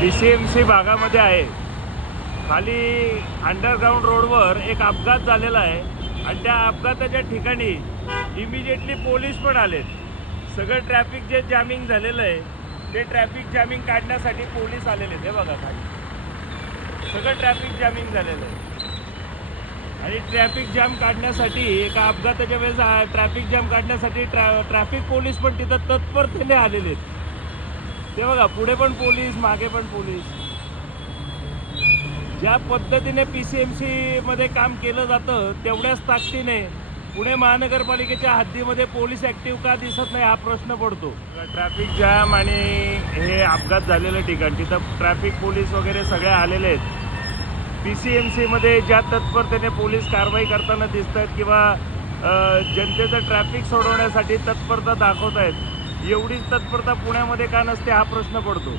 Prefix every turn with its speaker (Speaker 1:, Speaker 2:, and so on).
Speaker 1: B C M C भागामध्ये आहे. खाली अंडरग्राऊंड रोडवर एक अपघात झालेला आहे आणि त्या अपघाताच्या ठिकाणी इमिजिएटली पोलीस पण आलेत. सगळं ट्रॅफिक जे जॅमिंग झालेलं आहे ते ट्रॅफिक जॅमिंग काढण्यासाठी पोलीस आलेले आहेत. हे बघा खाली. सगळं ट्रॅफिक जॅमिंग झालेलं आहे. आणि ट्रॅफिक जॅम काढण्यासाठी एका अपघाताच्या वेळेस ट्रॅफिक जॅम काढण्यासाठी ट्रॅ ट्रॅफिक पोलीस पण तिथं तत्परतेने आलेले आहेत. ते बघा पुढे पण पोलीस मागे पण पोलीस. ज्या पद्धतीने पी सी एम सीमध्ये काम केलं जातं तेवढ्याच ताकदीने पुणे महानगरपालिकेच्या हद्दीमध्ये पोलीस ॲक्टिव्ह का दिसत नाही हा प्रश्न पडतो. ट्रॅफिक जॅम आणि हे अपघात झालेलं ठिकाण तिथं ट्रॅफिक पोलीस वगैरे सगळे आलेले आहेत. पी सी एम सीमध्ये ज्या तत्परतेने पोलीस कारवाई करताना दिसत आहेत किंवा जनतेचं ट्रॅफिक सोडवण्यासाठी तत्परता दाखवत आहेत एवढीच तत्परता पुण्यामध्ये का नसते हा प्रश्न पडतो.